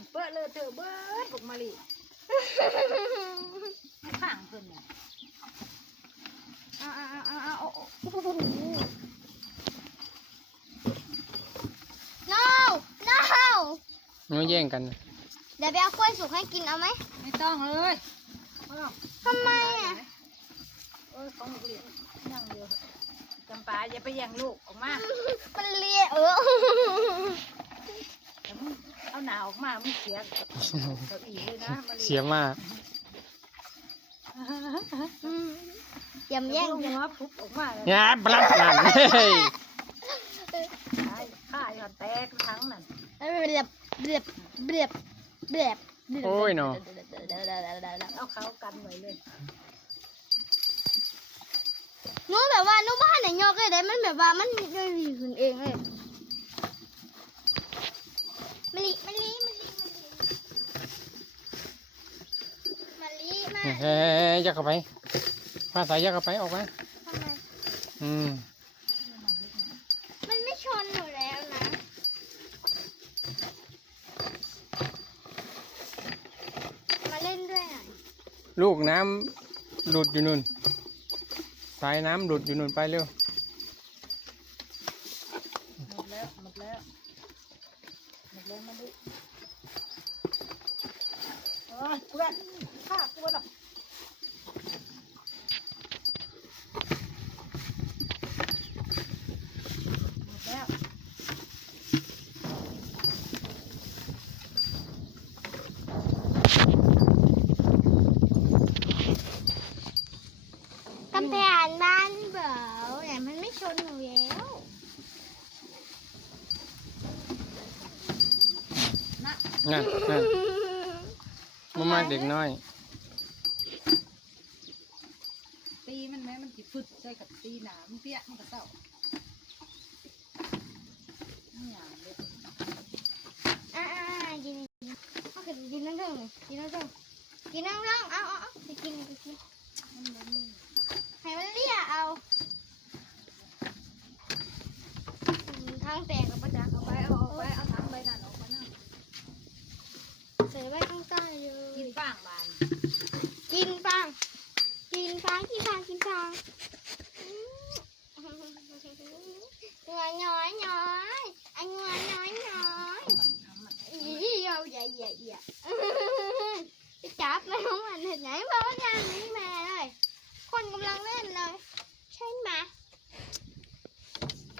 อนเปื้อเลยเธอเบิดบุกมาลีข้างเพิ่นเนี่ยเอาเอาเอาเอาเอาเอาโอ้โห no no มันแย่งกันเดี๋ยวไปเอากล้วยสุกให้กินเอาไหมไม่ต้องเลยเอาทำไมอะเออของลูกเรียนนั่งเดียวจำปาอย่าไปแย่งลูกออกมามันเลียเออแต่มึง เอาหนาออกมามึงเสียเก้าอี้เลยนะมาลีเสียมากอืมยำแย่งหัวปุ๊บออกมาเลยเนี่ยบลับนั่นเฮ้ยตายข้าย้อนแตกทั้งนั่นเบียบเบียบเบียบเบียบโอ้ยเนาะเอาเขากันไว้เลยหนูแบบว่าหนูบ้านไหนยอกเลยได้มันแบบว่ามันย่อยดีขึ้นเองเลย มะลิมะลิมะลิมะลิมะลิมาเฮ้ยยักเข้าไปภาษายักเข้าไปออกไปทำไมอืมมันไม่ชนหนูแล้วนะมาเล่นด้วยหน่อยลูกน้ำหลุดอยู่นู่นสายน้ำหลุดอยู่นู่นไปเร็ว หมดแล้วหมดแล้วหมดแล้วมา ดูโอ้ยเพื่อนข้าตัวดอกหมดแล้ว กำแพงบ้านเบาเนี่ยมันไม่ชนหนูแล้ว นะนั่นนั่นมามากเด็กน้อย ตีมันไหมมันจิฟึดใส่กับตีหนามเปี้ยมันก็เศร้านี่อย่างเด็ดอ่ากินเอากินกินนั่งเรื่องกินนั่งเรื่องกินนั่งเรื่องเอาเอาเอาไปกินไปกินมันล้มเลยให้มันเลี่ยเอาอืมทางแตกกับประจักษ์เอา เอา ไป ไป เอา เอา เอา เอา ไป ไปเอาถังใบนั่นออกมานั่ง ใส่ไว้ข้างใต้เล กิ ย นป้างบาน กินปังกินปังกินปังกินปังอืมงอยน้อยน้อยอันงอยน้อยน้อย ทำมัน อีเยาใหญ่ใหญ่ใหญ่ไปจับแมวมันเห็นไหนบอกว่าอย่างนี้แม่เลย คนกำลังเล่นเลย ใช่ไหม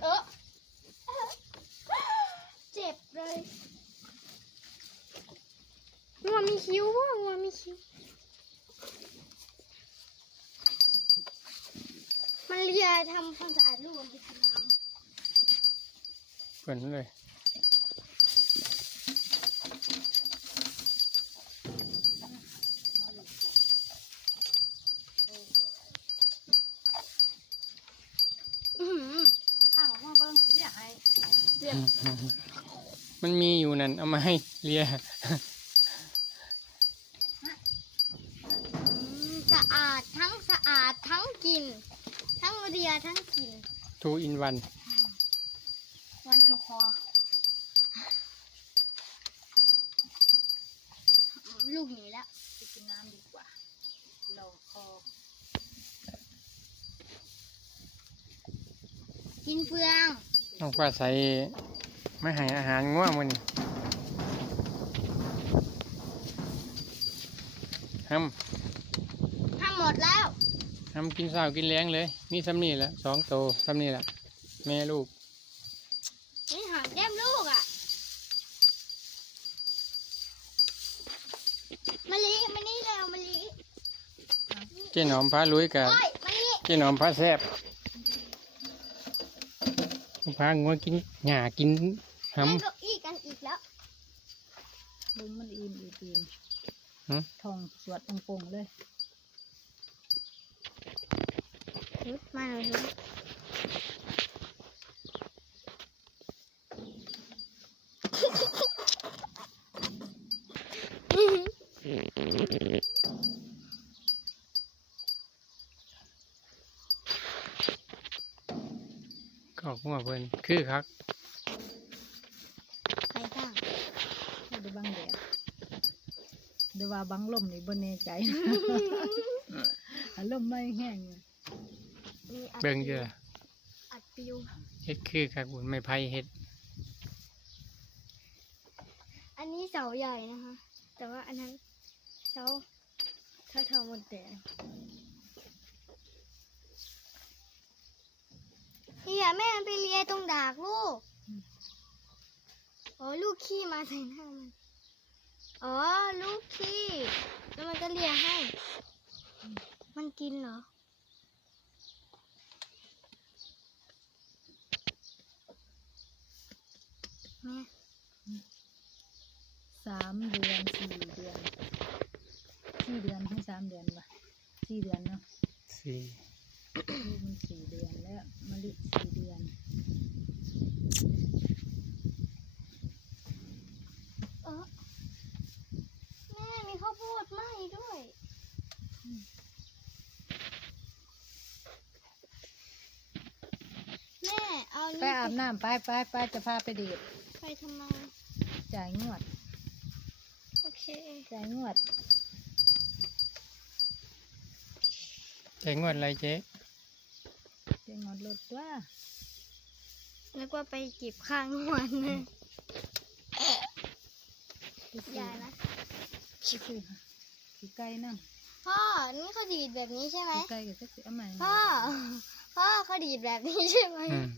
เออเจ็บเลยงัวมี คิ้วว่ะงัวมีคิ้ว มันเลียทำความสะอาดลูกมันไปทำน้เปิดมันเลยำอื้อหือข้างออกมาเบิ้งสิเรียกให้มันมีอยู่นั่นเอามาให้เลีย อืมสะอา ดทั้งสะอาดทั้งกินทั้งเรียทั้งกินทูอินวัน วันทูคอลูกหนีแล้วไปกินน้ำดีกว่าเราคอกินเฟืองต้องว่าใส่ไม่ให้อาหารง่วงมันห้ำทำหมดแล้ว ทำกินข้าวกินแรงเลย มีซ้ำนี่แหละสองโตวซ้ำนี่แหละแม่ลูกนี่หางแก้มลูกอะมะลิมานี่เร็วมะลิเจ๊หนอมพาลุยกับโอ้ยมานี่เจ๊หนอมพาแซบพางัวกินหญ้ากินหเล่นเก้าอี้กันอีกแล้วบึงมันอิ่มอีกอิ่มำหึทองสวดตรงปงเลย มาเลยเถอะก็งัวเพิ่นคือคักไปจ้างให้ดูบางแดดบังลมนี่บนแน่ใจ อารมณ์ไม่แห้ง มีอัดเบิ่งเด้ออัดปิวเฮ็ดคือคักบุญไม่ไผเฮ็ด อันนี้เสาใหญ่นะคะ แต่ว่าอันนั้นเสาเท่าเท่าหมดแดงเฮียแม่มันไปเลียตรงดากลูกโอ้ลูกขี้มาใส่หน้ามัน อ๋อลูกขี้ แล้วมันก็เลียให้ มันกินเหรอ แม่สามเดือนสี่เดือนสี่เดือนให้สามเดือนปะสี่เดือนเนาะสี่ ลูกมันสี่เดือนแล้วมะลิสี่เดือน เออแม่มีข้าวโพดไหมด้วย แม่เอาไปนี่อาบน้ำไปไปไปจะพาไปเดทไปทำไมจ่ายงวด โอเคจ่ายงวดแต่งวดอะไรเจ๊จ่ายงวดรถว่านึกว่าไปเก็บข้างวันนะอย่านะคือคือไก่นั่งพ่อนี่เขาดีดแบบนี้ใช่ไหมคือไก่กับก็คือเอาใหม่พ่อ พ่อเขาดีดแบบนี้ใช่ไหมอืม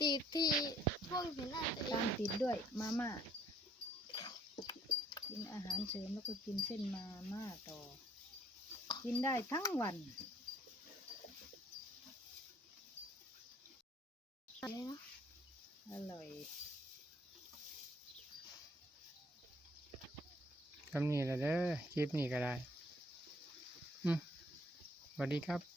ดีดทีพวกเห็นหน้าตัวเอตางมติดด้วยมาม่ากินอาหารเสริมแล้วก็กินเส้นมาม่าต่อ กินได้ทั้งวัน เลยเนาะอร่อยทำนี่ละเด้อคลิปนี้ก็ได้อืมสวัสดีครับ